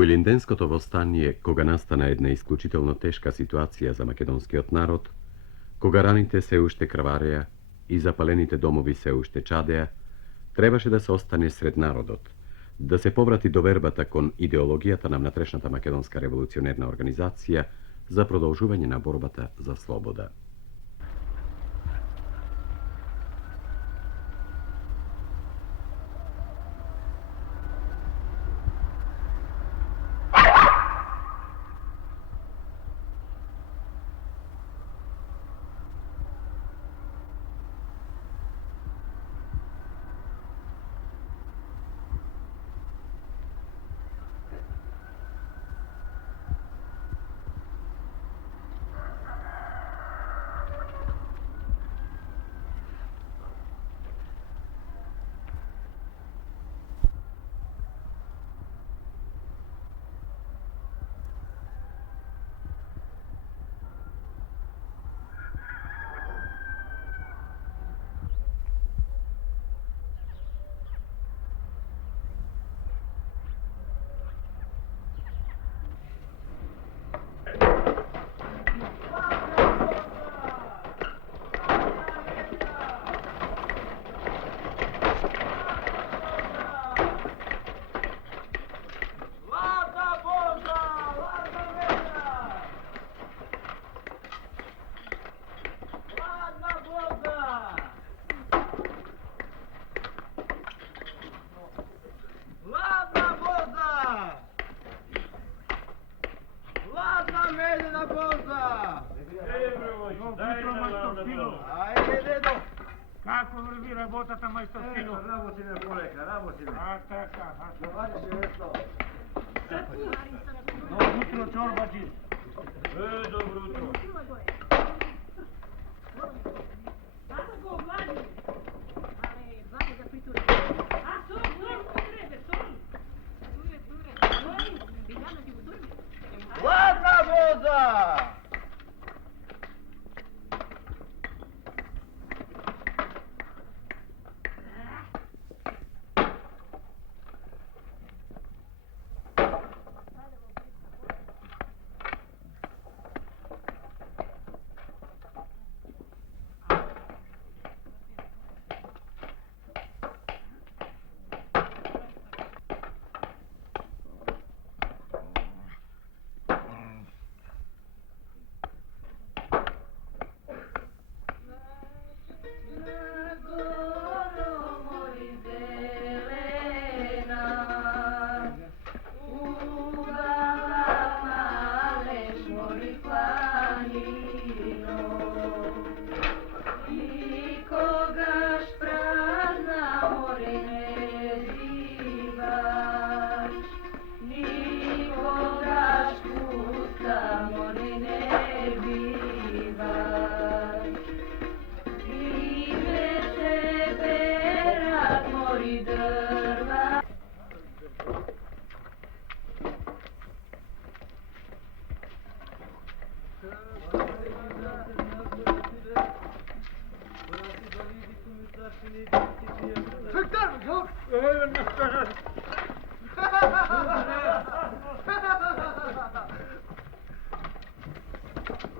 Пойлинденското востание, кога настана една исклучително тешка ситуација за македонскиот народ, кога раните се уште крвареа и запалените домови се уште чадеа, требаше да се остане сред народот, да се поврати довербата кон идеологијата на внатрешната македонска револуционерна организација за продолжување на борбата за слобода. Како върви работата, майстор Стино? Работиме полека, работиме. А, така. Довари се весело. Добро утро, чорбаджи. Добро утро. Ладна воза!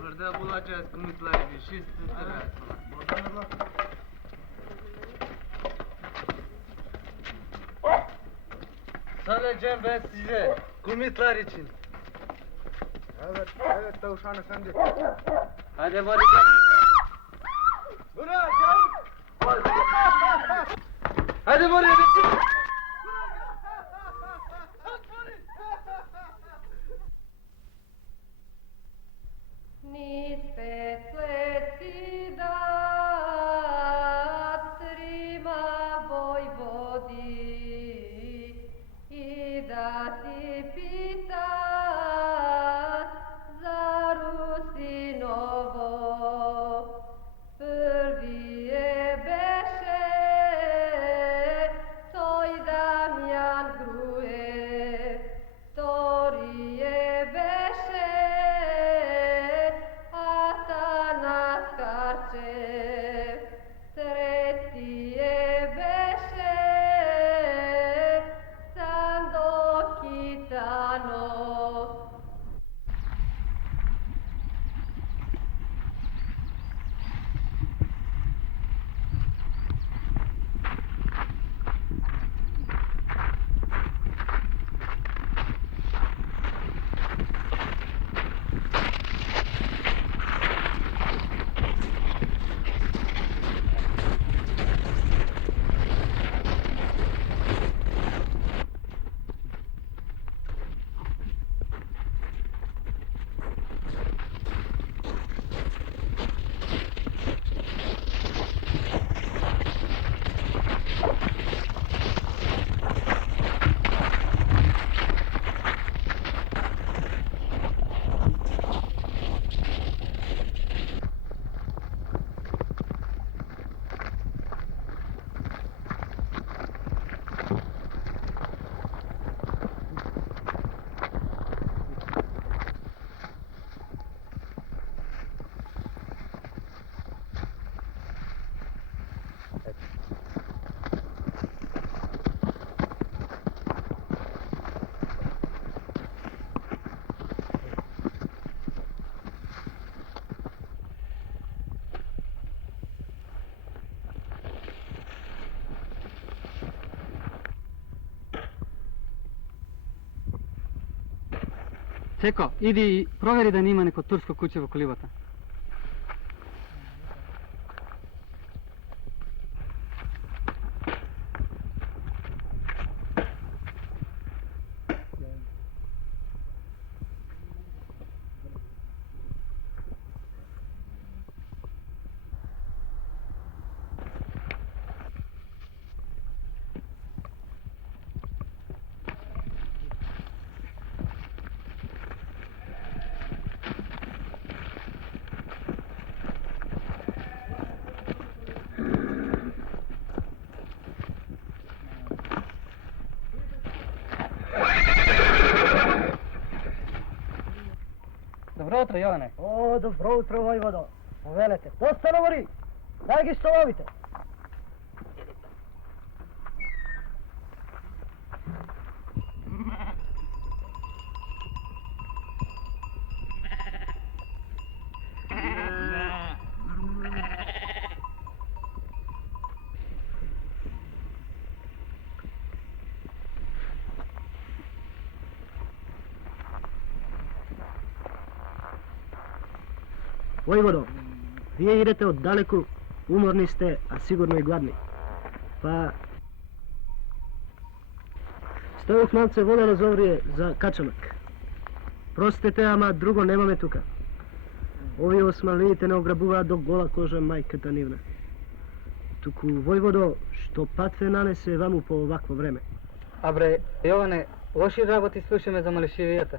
Orada bulacağız kumutları bir şey tuttular. Sadece ben size kumutlar için. Evet Tavşan Efendi. Hadi bari gelin. Bırak gel. Hadi buraya bitti. Niz petletci dat trima vojvodi I da ti pitat za Rusinovo prvi je beše Ceko, idi i provjeri da nima neko tursko kuće oko Libota. Dobro jutro, Jovane. O, dobro jutro, Vojvodo. Povelete. Dosta govori. Daj gi što lovite. Vojvodo, vi idete od daleku, umorni ste, a sigurno i gladni. Pa... Ste ovih malce vole razovrije za kačamak. Prostite, ama drugo nema me tuka. Ovi osmalite ne ograbува do gola koža majkата нивна. Туку, Vojvodo, što patve nanese vamu po ovakvo vreme. A bre, Jovane, loši работи слушаме за малешивијата.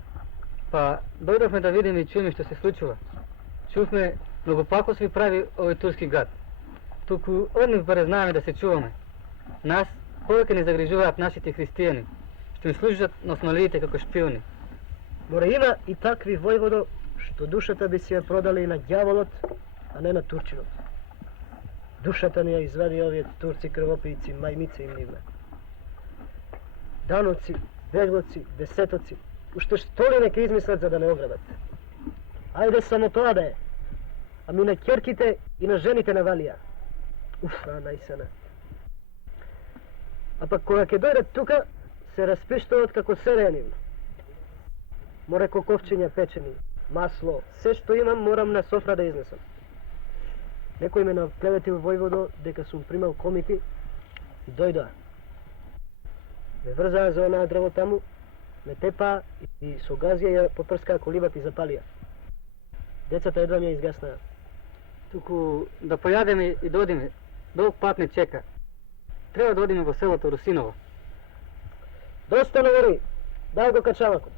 Па, дојдовме да видиме и чуеме што се случува. Чувме многу пакост ви прави овој турски гад. Туку од нив баре знаеме да се чуваме. Нас повеќе не загрижуваат нашите христијани, што ни служат на осмалиите како шпиони. Море има и такви, Vojvodo, što душата би си ја продали на ѓаволот, а не на турчинот. Душата ни ја извади овие турци крвопийци, мајмице им нивна. Дановци, беглоци, десетоци, уште што ли нека измислат за да не ограбат. Ајде само тоа да е. Ами на ќерките и на жените навалија. Уф, најсана. А пак кога ќе дојдат тука, се распиштуват како сере нивно. Море коковчиња печени, масло, се што имам морам на софра да изнесам. Некој ме наклеветил, Vojvodo, дека сум примал комити и дојдоа. Ме врзаа за онаа дрво таму, ме тепаа и со газија ја попрскаа колибата и запалија. Децата едва ми ја изгаснаа. Туку да појадеме и да одиме. Долг пат не чека. Треба да одиме во селото Русиново. Доста навори, дай го качавакот.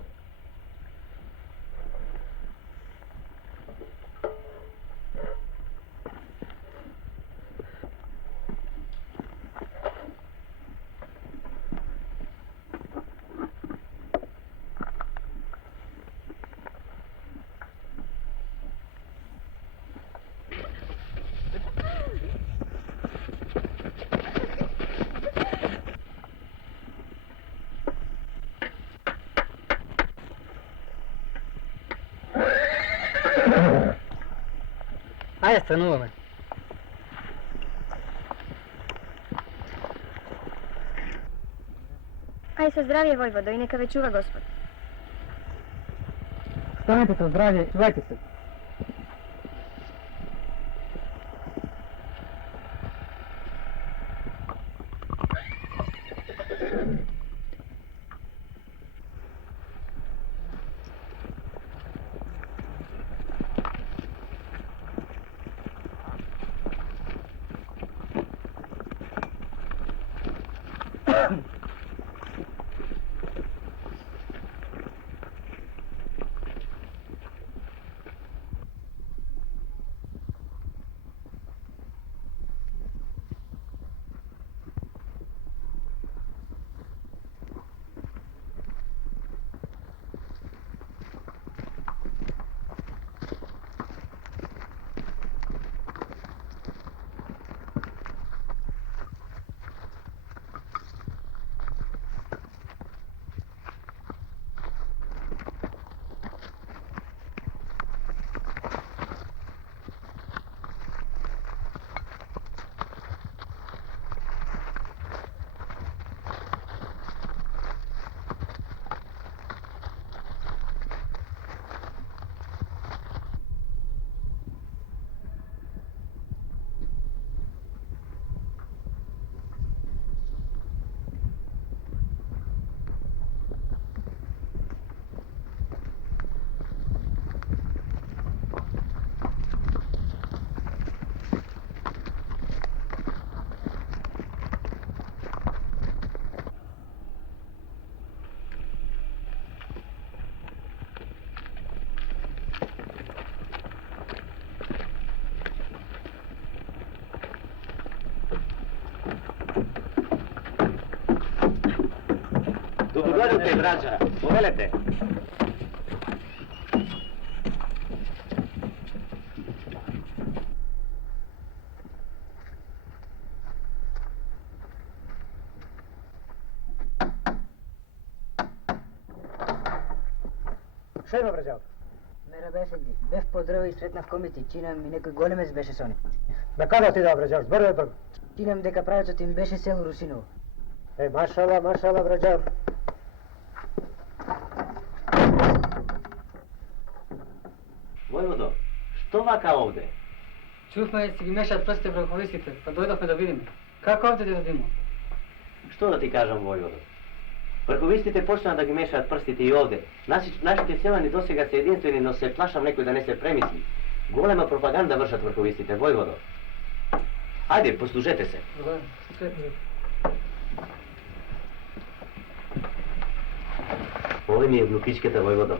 Ајде, стануваме. Ај со здравје, Vojvodo, и нека ве чува Господ. Станете со здравје, чувајте се. Dobrodošli, braća. Povedete. Šta ima, brađal? Merhaba efendi, bef podravo и сретнав комити, чинам и некој големец беше со нив. На каде отида, brađal? Збрво е брго. Чинам дека правецот им беше село Русиново. Машала, brađal. Војводо, што вака овде? Чувме си ги мешат прстите врз ръковисите, па дойдохме да видим. Како овде дедо Димо? Што да ти кажам, војводо? Врховистите почнаа да ги мешаат прстите и овде. Нашите селани досега се единствени, но се плашам некој да не се премисли. Голема пропаганда вршат врховистите, војводо. Ајде, послужете се. Овде ми е внукичката, војводо.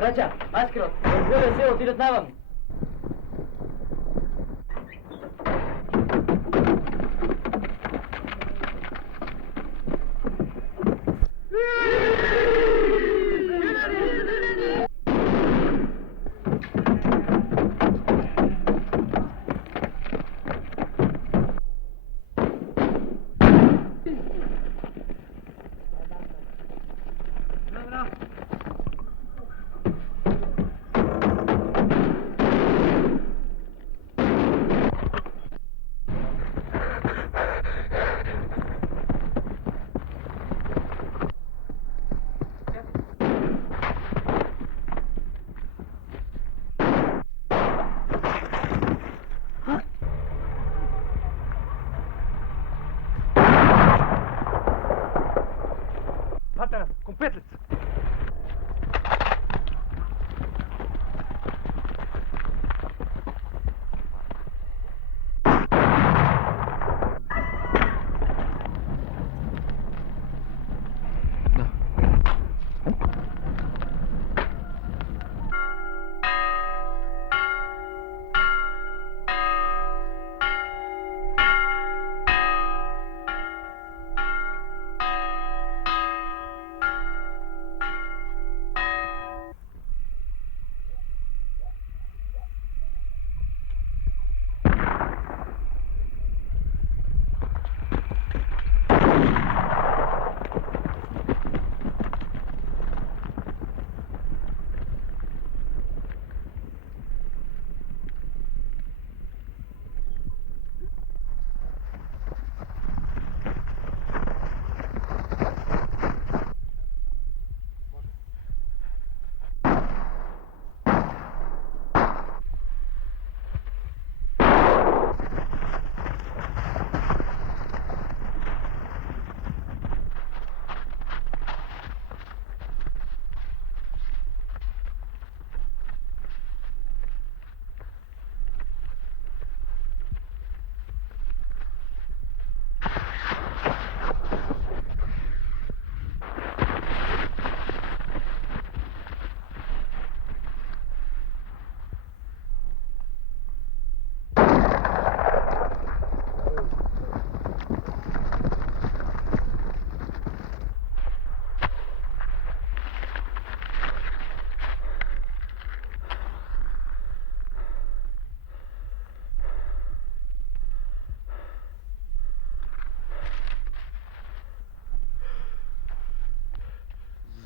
Braća, Maskro, razvele se, отидат навам.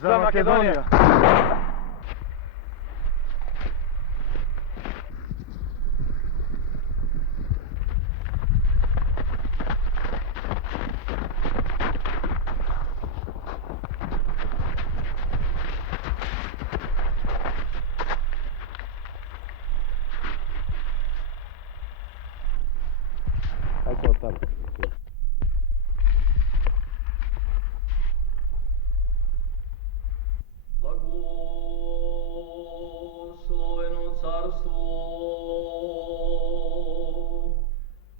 Za Makedoniju! Hajde od tamo. Blagosloveno carstvo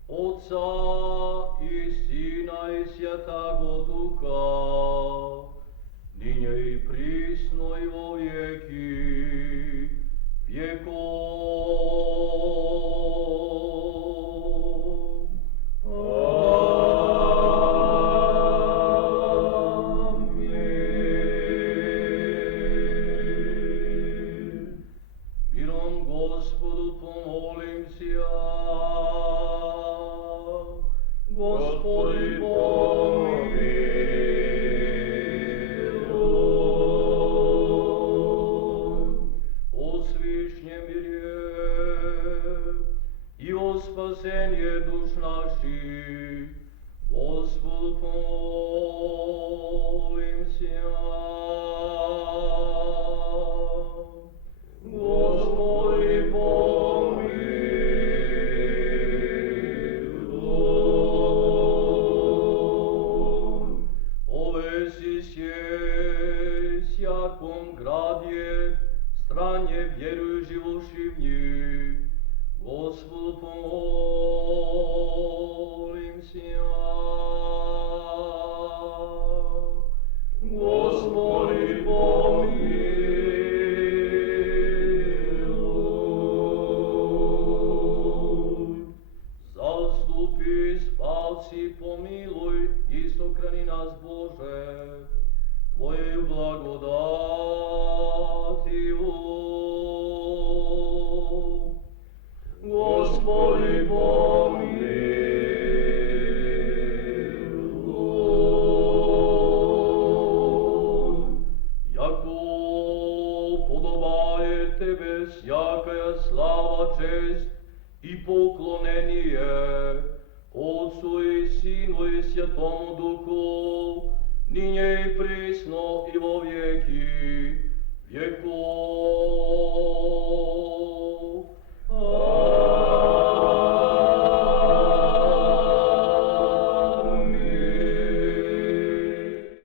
Otca i Sina i Svjatago Duha, ninje i prisno i vo vijeki vjekov. Mirom Gospodu pomolim se ja. Gospodi pomiluj. O svišnje mirje i o spasenje duš naših, Gospodu pomolim se ja. Gospodi pomiluj. Ove si sjakom gradje, stranje vjeruj živoši v njih, Gospodu pomolim se ja. Gospodi pomiluj. Zastupi, spasi, pomiluj i sokrani nas Bože, Tvoje blagodatiju. Gospodi pomiluj. Jako podobaje Tebe svjakaja slava, čest i poklonenije Otcu i Sinu i Svjatomu Duhu, ninje i prisno i vo vijeki vjekov.